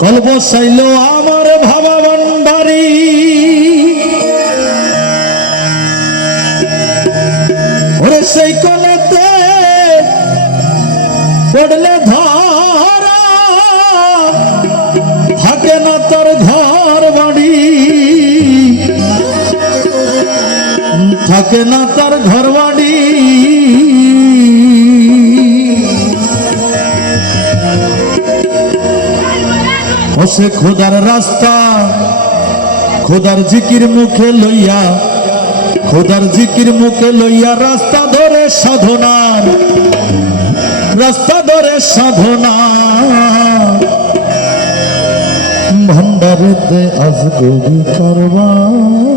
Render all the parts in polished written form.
call বসাইল আমার ভাবা ভান্ডারি ওরে সেই কলেতে পড়লে ধরা থাকে না তোর ঘর বাড়ি থাকে না তার ঘর বাড়ি সে খোদার রাস্তা খোদার জিকির মুখে লইয়া খোদার জিকির মুখে লইয়া রাস্তা ধরে সাধনার রাস্তা ধরে সাধনা ভান্ডারেতে আসবে কারবার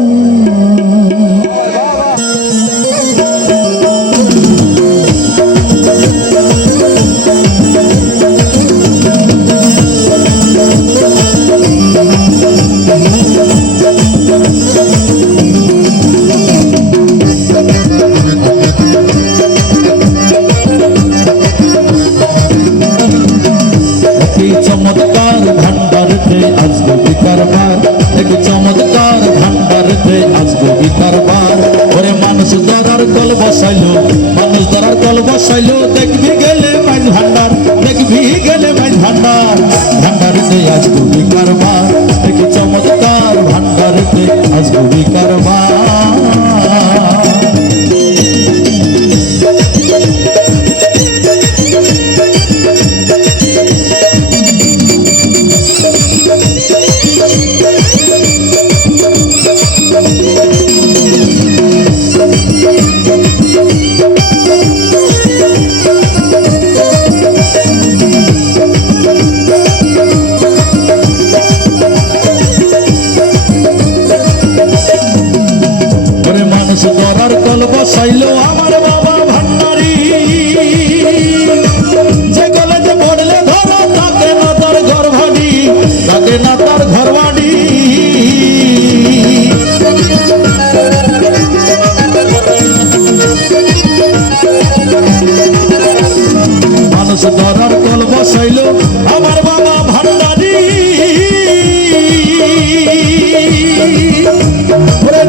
চমৎকার ভান্ডারেতে আসবে বিকারবার এক চমৎকার ভান্ডারেতে আসবে বিকারবার ওরে মানুষ ধরার কল বসাইলো মানুষ ধরার কল বসাইলো দেখবি গেলে মাইজ ভান্ডার দেখবি গেলে মাইজ ভান্ডার ভান্ডারেতে আসবে বিকারবার এক চমৎকার ভান্ডারেতে আসবে বিকারবার ধরার কল বসাইলো আমার বাবা ভান্ডারি যে কলেজে পড়লে ধরো থাকে না তার ঘর বাড়ি থাকে না তার ঘর বাড়ি মানুষ ধরার কল বসাইলো আমার বাবা ভান্ডারি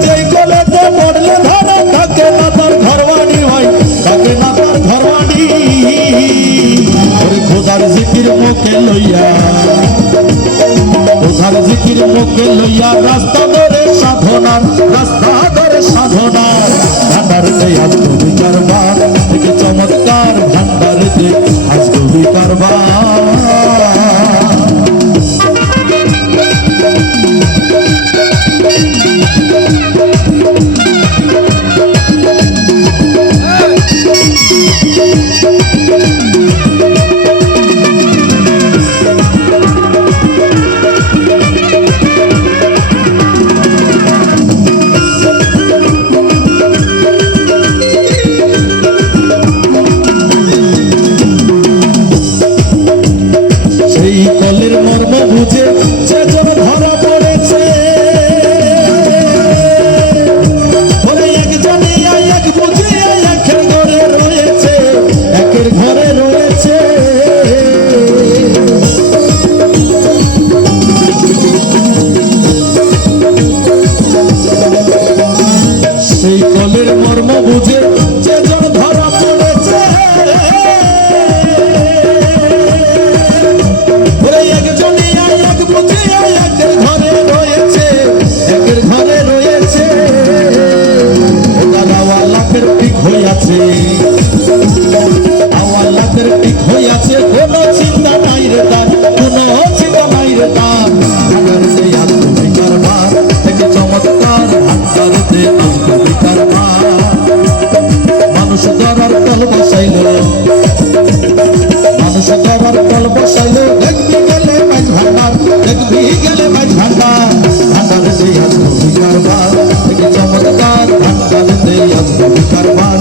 যে কলেজে পড়লে ধরে থাকে না তার ঘর বাড়ি হয় থাকে না তার ঘর বাড়ি খোদার জিকির মুখে লইয়া খোদার জিকির মুখে লইয়া রাস্তা ধরে সাধনার রাস্তা ধরে সাধনার ভান্ডারেতে আসবে বিকারবার থেকে চমৎকার ভান্ডারেতে আসবে বিকারবার কলের মর্ম বুঝে যে জন ধরা পড়েছে একজনে এক বুঝে একের ঘরে রয়েছে একের ঘরে রয়েছে সেই কলের মর্ম বুঝে যে জন ধরা পড়েছে আওয়ালাদের ঠিক হইয়াছে কোনো চিন্তা নাই রে তার কোনো চিন্তা নাই রে তার ভান্ডারেতে আসবে বিকারবার থেকে চমৎকার ভান্ডারেতে আসবে বিকারবার মানুষ ধরার কল বসাইলো মানুষ ধরার কল বসাইলো দেখবি গেলে মাইজ ভান্ডার দেখবি গেলে মাইজ ভান্ডার ভান্ডারেতে আসবে বিকারবার থেকে চমৎকার ভান্ডারেতে আসবে বিকারবার